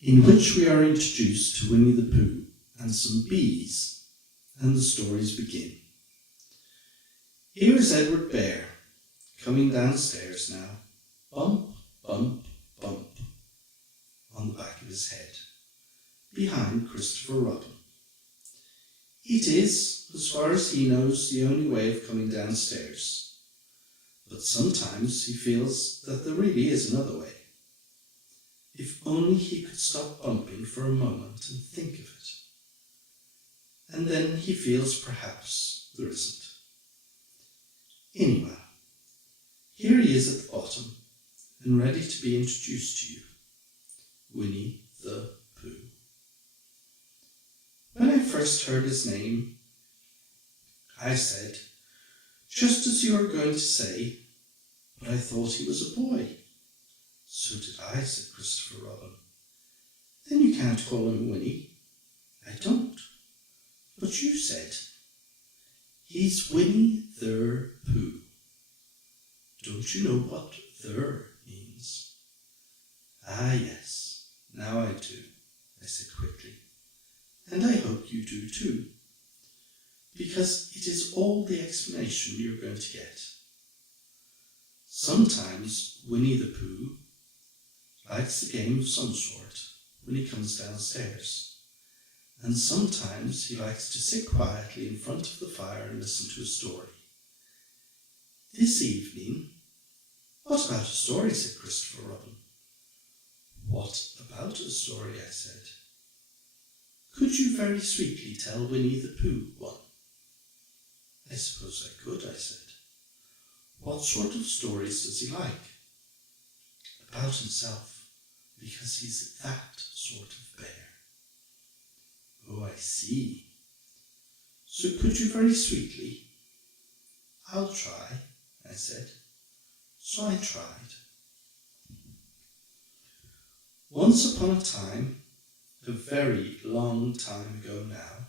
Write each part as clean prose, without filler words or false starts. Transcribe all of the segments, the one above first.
in which we are introduced to Winnie the Pooh and some bees, and the stories begin. Here is Edward Bear, coming downstairs now, bump, bump, bump, on the back of his head, behind Christopher Robin. It is, as far as he knows, the only way of coming downstairs, but sometimes he feels that there really is another way. If only he could stop bumping for a moment and think of it. And then he feels perhaps there isn't. Anyway, here he is at the bottom and ready to be introduced to you. Winnie the Pooh. When I first heard his name, I said, just as you are going to say, but I thought he was a boy. So did I, said Christopher Robin. Then you can't call him Winnie. I don't. But you said, he's Winnie the Pooh. Don't you know what "the" means? Ah, yes, now I do, I said quickly. And I hope you do too, because it is all the explanation you're going to get. Sometimes Winnie the Pooh likes a game of some sort when he comes downstairs, and sometimes he likes to sit quietly in front of the fire and listen to a story. This evening, what about a story, said Christopher Robin. What about a story, I said. Could you very sweetly tell Winnie the Pooh one? I suppose I could, I said. What sort of stories does he like? About himself, because he's that sort of bear. Oh, I see. So could you very sweetly? I'll try, I said. So I tried. Once upon a time, a very long time ago now,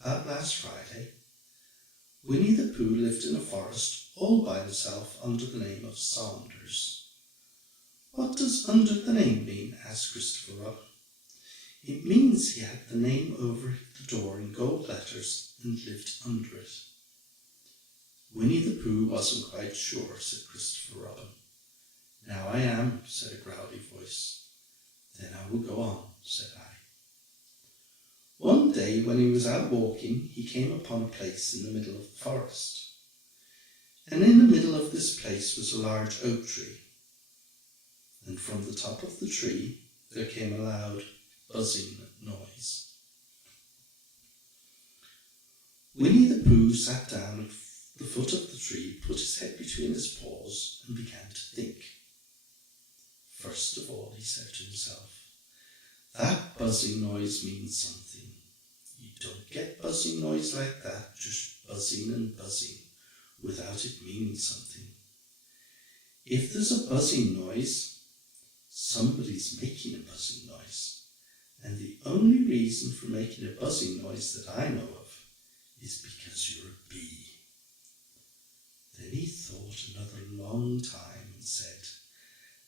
about last Friday, Winnie the Pooh lived in a forest all by himself under the name of Saunders. What does under the name mean? Asked Christopher Robin. It means he had the name over the door in gold letters and lived under it. Winnie the Pooh wasn't quite sure, said Christopher Robin. Now I am, said a growly voice. Then I will go on, said I. One day when he was out walking, he came upon a place in the middle of the forest. And in the middle of this place was a large oak tree. And from the top of the tree there came a loud buzzing noise. Winnie the Pooh sat down at the foot of the tree, put his head between his paws, and began to think. First of all, he said to himself, that buzzing noise means something. You don't get buzzing noise like that, just buzzing and buzzing, without it meaning something. If there's a buzzing noise, somebody's making a buzzing noise, and the only reason for making a buzzing noise that I know of is because you're a bee. Then he thought another long time and said,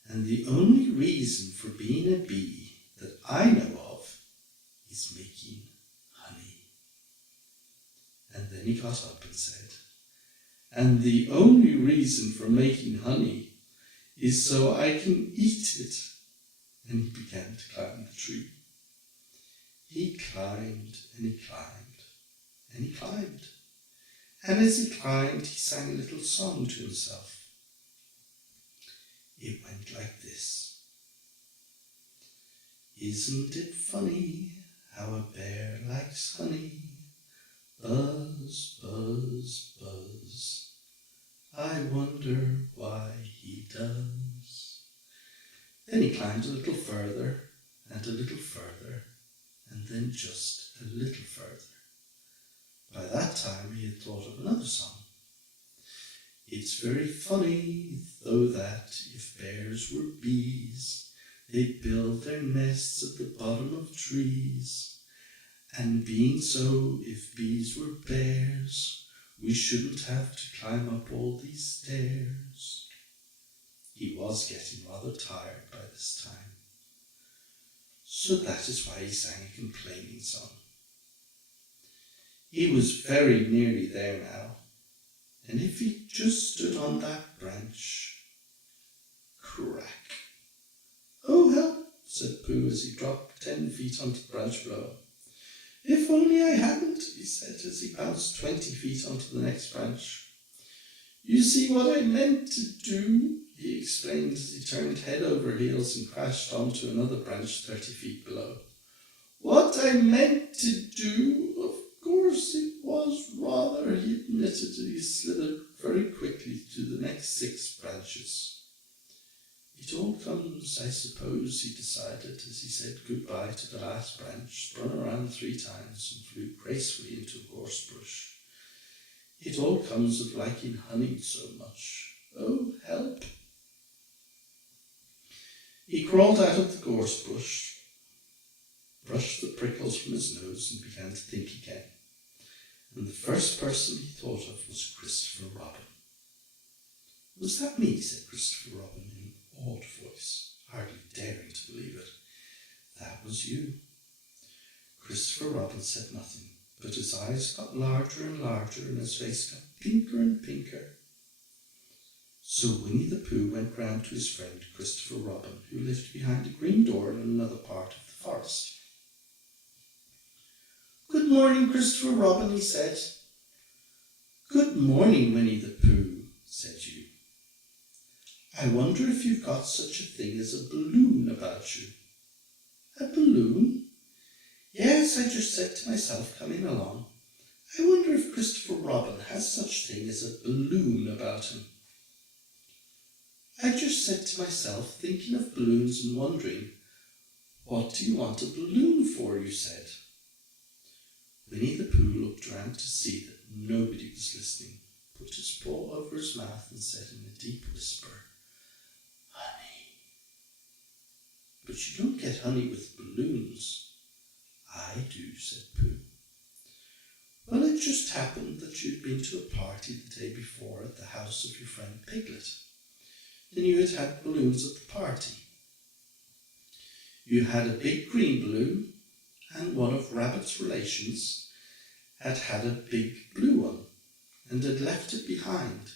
and the only reason for being a bee that I know of is making honey. And then he got up and said, and the only reason for making honey is so I can eat it. And he began to climb the tree. He climbed and he climbed and he climbed. And as he climbed, he sang a little song to himself. It went like this. Isn't it funny how a bear likes honey? Buzz, buzz, buzz. I wonder why he does. Then he climbed a little further and a little further, and then just a little further. By that time he had thought of another song. It's very funny, though, that if bears were bees, they'd build their nests at the bottom of trees. And being so, if bees were bears, we shouldn't have to climb up all these stairs. He was getting rather tired by this time. so that is why he sang a complaining song. He was very nearly there now, and if he just stood on that branch, crack. "Oh, help," said Pooh as he dropped 10 feet onto the branch below. "If only I hadn't," he said as he bounced 20 feet onto the next branch. "You see what I meant to do," he explained as he turned head over heels and crashed onto another branch 30 feet below. "What I meant to do, of course it was rather," he admitted as he slithered very quickly to the next 6 branches. "It all comes, I suppose," he decided as he said goodbye to the last branch, spun around 3 times and flew gracefully into a gorse bush. "It all comes of liking honey so much. Oh, help." He crawled out of the gorse bush, brushed the prickles from his nose and began to think again. And the first person he thought of was Christopher Robin. "Was that me?" said Christopher Robin in an awed voice, hardly daring to believe it. "That was you." Christopher Robin said nothing, but his eyes got larger and larger and his face got pinker and pinker. So Winnie the Pooh went round to his friend Christopher Robin, who lived behind a green door in another part of the forest. "Good morning, Christopher Robin," he said. "Good morning, Winnie the Pooh," said you. "I wonder if you've got such a thing as a balloon about you." "A balloon?" "Yes, I just said to myself coming along, I wonder if Christopher Robin has such thing as a balloon about him. I just said to myself, thinking of balloons and wondering, what do you want a balloon for, you said." Winnie the Pooh looked round to see that nobody was listening, put his paw over his mouth and said in a deep whisper, "Honey." "But you don't get honey with balloons." "I do," said Pooh. "Well, it just happened that you'd been to a party the day before at the house of your friend Piglet, and you had had balloons at the party. You had a big green balloon, and one of Rabbit's relations had had a big blue one, and had left it behind,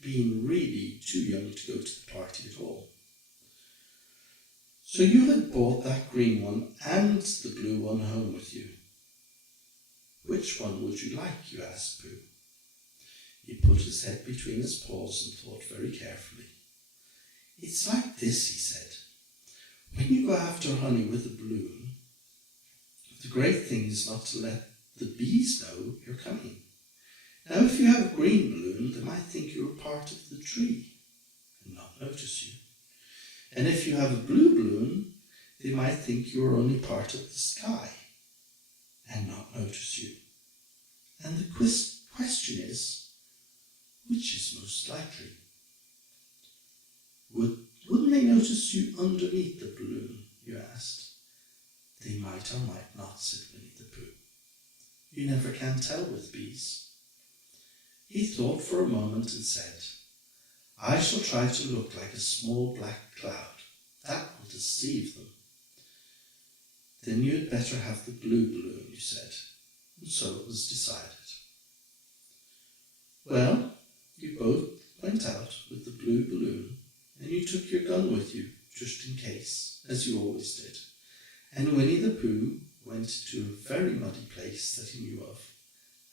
being really too young to go to the party at all. So you had brought that green one and the blue one home with you. Which one would you like, you asked Pooh. He put his head between his paws and thought very carefully. "It's like this," he said. "When you go after honey with a balloon, the great thing is not to let the bees know you're coming. Now, if you have a green balloon, they might think you're part of the tree and not notice you. And if you have a blue balloon, they might think you're only part of the sky and not notice you. And the question is, which is most likely? Wouldn't they notice you underneath the balloon?" you asked. "They might or might not," said Winnie the Pooh. "You never can tell with bees." He thought for a moment and said, "I shall try to look like a small black cloud. That will deceive them." "Then you had better have the blue balloon," you said, and so it was decided. Well, you both went out with the blue balloon, and you took your gun with you, just in case, as you always did. And Winnie the Pooh went to a very muddy place that he knew of,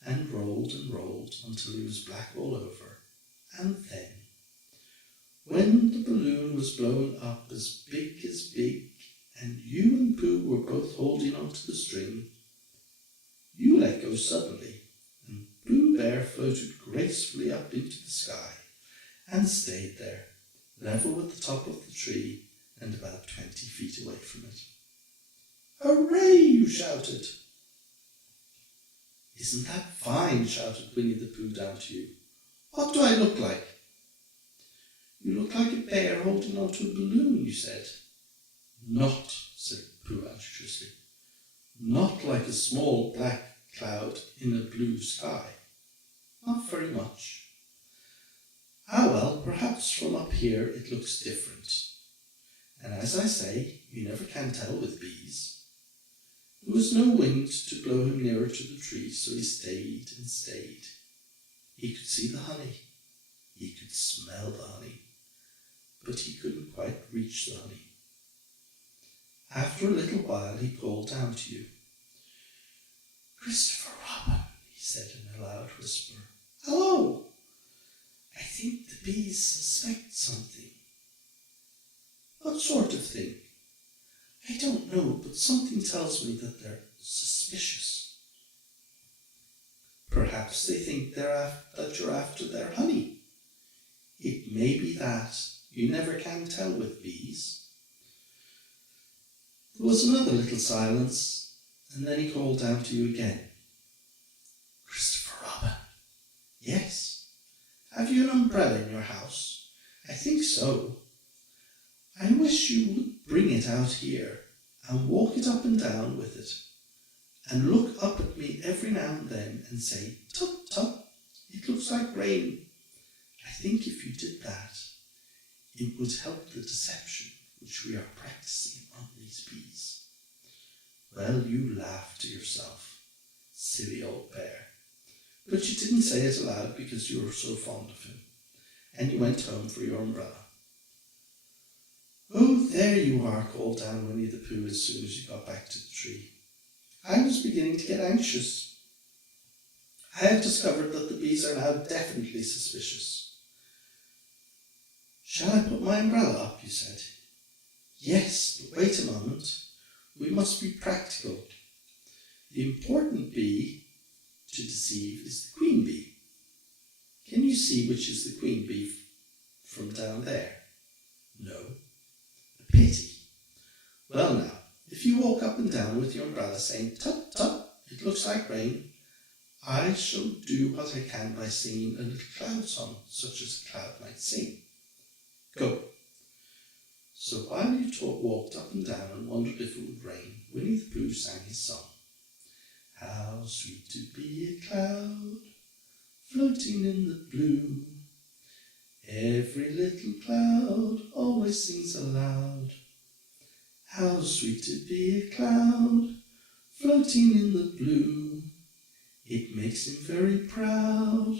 and rolled until he was black all over. And then, when the balloon was blown up as big, and you and Pooh were both holding onto the string, you let go suddenly, and Pooh Bear floated gracefully up into the sky and stayed there, level with the top of the tree and about 20 feet away from it. "Hooray!" you shouted. "Isn't that fine?" shouted Winnie the Pooh down to you. "What do I look like?" "You look like a bear holding onto a balloon," you said. "Not," said Pooh anxiously. "Not like a small black cloud in a blue sky. Not very much." "Ah, well, perhaps from up here it looks different. And as I say, you never can tell with bees. There was no wind to blow him nearer to the tree, so he stayed and stayed. He could see the honey. He could smell the honey, but he couldn't quite reach the honey. After a little while, he called down to you. "Christopher Robin," he said in a loud whisper. "Hello! I think the bees suspect something." "What sort of thing?" "I don't know, but something tells me that they're suspicious." "Perhaps they think that you're after their honey." "It may be that. You never can tell with bees." There was another little silence, and then he called down to you again. "Christopher Robin." "Yes." "Have you an umbrella in your house?" "I think so." "I wish you would bring it out here and walk it up and down with it, and look up at me every now and then and say, 'Tut, tut, it looks like rain.' I think if you did that, it would help the deception which we are practicing on these bees." Well, you laughed to yourself, silly old bear, but you didn't say it aloud because you were so fond of him, and you went home for your umbrella. "Oh, there you are," called down Winnie the Pooh as soon as you got back to the tree. "I was beginning to get anxious. I have discovered that the bees are now definitely suspicious." "Shall I put my umbrella up?" you said. "Yes, but wait a moment. We must be practical. The important bee to deceive is the queen bee. Can you see which is the queen bee from down there? No? A pity. Well now, if you walk up and down with your umbrella saying, 'Tut, tut, it looks like rain,' I shall do what I can by singing a little cloud song, such as a cloud might sing. Go." So while you walked up and down and wondered if it would rain, Winnie the Pooh sang his song. "How sweet to be a cloud, floating in the blue. Every little cloud always sings aloud. How sweet to be a cloud, floating in the blue. It makes him very proud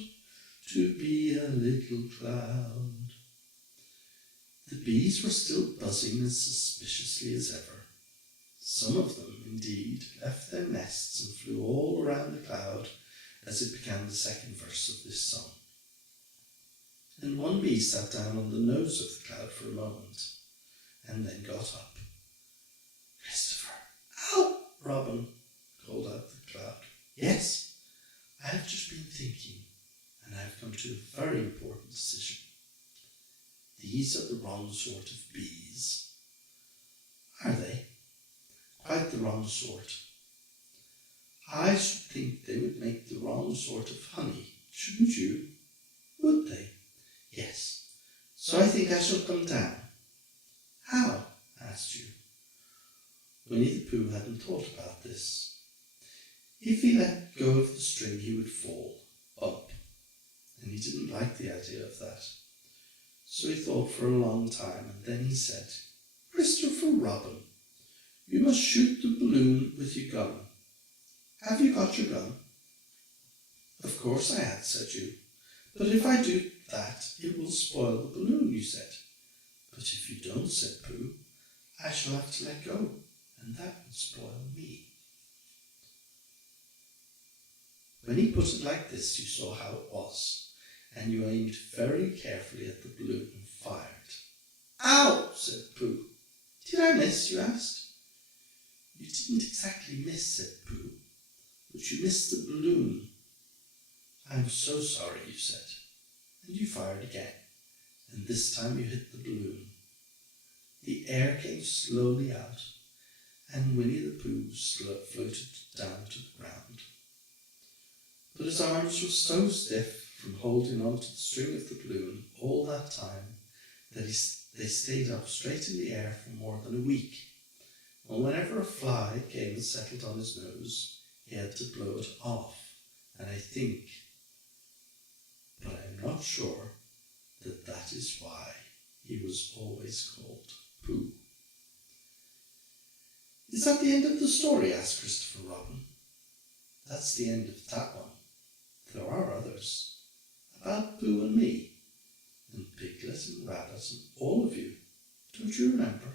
to be a little cloud." The bees were still buzzing as suspiciously as ever. Some of them, indeed, left their nests and flew all around the cloud as it began the second verse of this song. And one bee sat down on the nose of the cloud for a moment, and then got up. "Christopher!" "Ow, Robin!" called out the cloud. "Yes, I have just been thinking, and I have come to a very important decision. These are the wrong sort of bees." "Are they?" "Quite the wrong sort. I should think they would make the wrong sort of honey, shouldn't you?" "Would they?" "Yes. So I think I shall come down." "How?" asked you. Winnie the Pooh hadn't thought about this. If he let go of the string, he would fall, bump, and he didn't like the idea of that. So he thought for a long time, and then he said, "Christopher Robin, you must shoot the balloon with your gun. Have you got your gun?" "Of course I had," said you. "But if I do that, it will spoil the balloon," you said. "But if you don't," said Pooh, "I shall have to let go, and that will spoil me." When he put it like this, you saw how it was, and you aimed very carefully at the balloon and fired. "Ow!" said Pooh. "Did I miss?" you asked. "You didn't exactly miss," said Pooh, "but you missed the balloon." "I'm so sorry," you said, and you fired again, and this time you hit the balloon. The air came slowly out, and Winnie the Pooh floated down to the ground. But his arms were so stiff from holding on to the string of the balloon all that time that they stayed up straight in the air for more than a week. And whenever a fly came and settled on his nose, he had to blow it off. And I think, but I'm not sure, that is why he was always called Pooh. Is that the end of the story? Asked Christopher Robin. That's the end of that one. There are others. About Pooh and me, and Piglet and Rabbit and all of you. Don't you remember?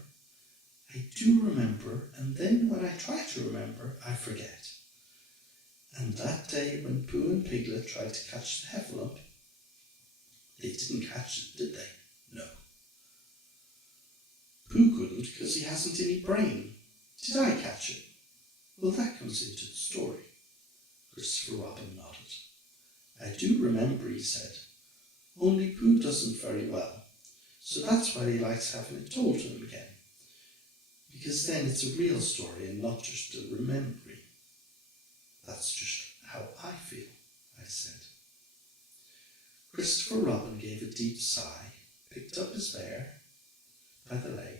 I do remember, and then when I try to remember, I forget. And that day when Pooh and Piglet tried to catch the heffalump, they didn't catch it, did they? No. Pooh couldn't because he hasn't any brain. Did I catch it? Well, that comes into the story. Christopher Robin nodded. I do remember, he said. Only Pooh doesn't very well, so that's why he likes having it told to him again. Because then it's a real story and not just a remembering. That's just how I feel, I said. Christopher Robin gave a deep sigh, picked up his bear by the leg,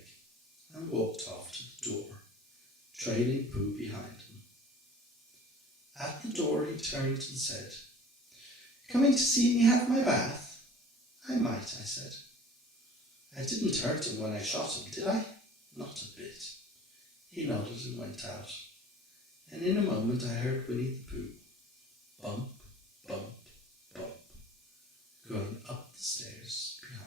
and walked off to the door, trailing Pooh behind him. At the door he turned and said, Coming to see me have my bath? I might, I said. I didn't hurt him when I shot him, did I? Not a bit. He nodded and went out, and in a moment I heard Winnie the Pooh, bump, bump, bump, going up the stairs behind.